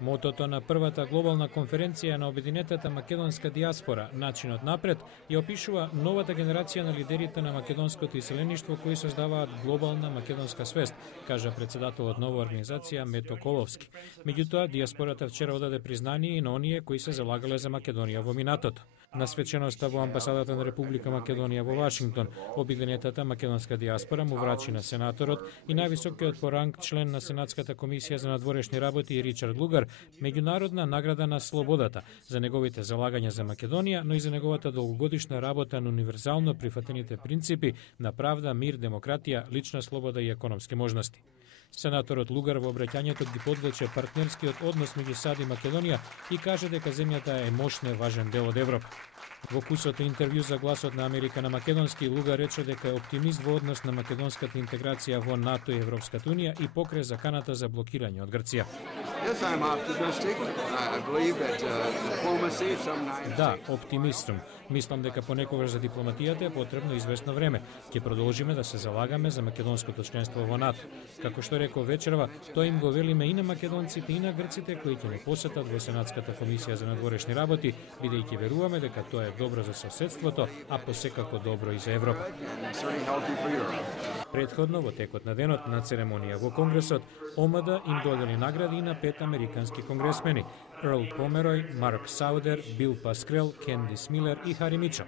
Мотото на првата глобална конференција на обединетата македонска диаспора "Начинот напред" ја опишува новата генерација на лидерите на македонското иселеништво кои создаваат глобална македонска свест, кажа председателот на оваа организација Мето Коловски. Меѓутоа, диаспората вчера одаде признание и на оние кои се залагале за Македонија во минатото. На свеченоста во амбасадата на Република Македонија во Вашингтон, обединетата македонска диаспора му врачи на сенаторот и највисокиот по ранг член на Сенатската комисија за надворешни работи Ричард Лугар меѓународна награда на слободата за неговите залагања за Македонија, но и за неговата долгогодишна работа на универзално прифатените принципи на правда, мир, демократија, лична слобода и економски можности. Сенаторот Лугар во обраќањето ги подвлече партнерскиот однос меѓу САД и Македонија и каже дека земјата е мощна и важен дел од Европа. Во кусото интервју за Гласот на Америка на македонски, Лугар рече дека е оптимист во однос на македонската интеграција во НАТО и Европската унија и покре заканата за блокирање од Грција. Да, оптимист сум. Мислам дека понекогаш за дипломатијата е потребно известно време. Ќе продолжиме да се залагаме за македонското членство во НАТО. Како што реков вечерва, тоа им го велиме и на македонците и на грците кои ќе не посетат во Сенатската комисија за надворешни работи, бидејќи веруваме дека тоа е добро за соседството, а посекако добро и за Европа. Предходно, во текот на денот на церемонија во Конгресот, ОМД им додели награди на 5 американски конгресмени: Ерл Померој, Марк Саудер, Бил Паскрел, Кендис Милер и Хари Мичел.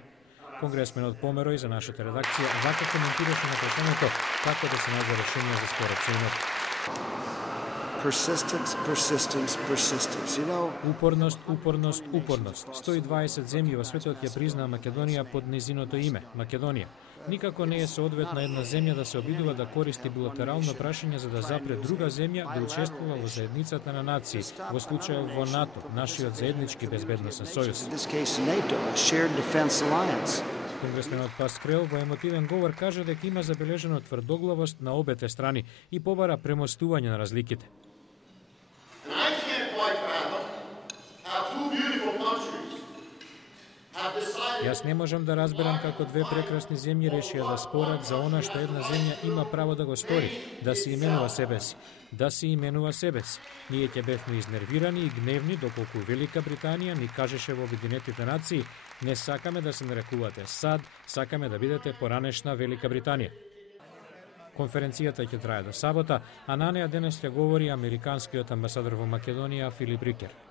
Конгресменот Померој за нашата редакција вака коментираше на прашањето како да се најде решение за спорот со името. Упорност, упорност, упорност. 120 земји во светот ја признаа Македонија под незиното име – Македонија. Никако не е соодвет на една земја да се обидува да користи билатерално прашање за да запре друга земја да учествува во заедницата на нации, во случајот во НАТО, нашиот заеднички безбедносен сојуз. Конгресменот Паскрел во емотивен говор кажа дека има забележено тврдоглавост на обете страни и побара премостување на разликите. Јас не можам да разберам како две прекрасни земји решија да спорат за она што една земја има право да го стори, да се именува себе си. Да се именува себе си. Ние ќе бевме изнервирани и гневни доколку Велика Британија ни кажеше во Обединетите нации: не сакаме да се нарекувате САД, сакаме да бидете поранешна Велика Британија. Конференцијата ќе трае до сабота, а на неа денес ќе говори американскиот амбасадор во Македонија Филип Рикер.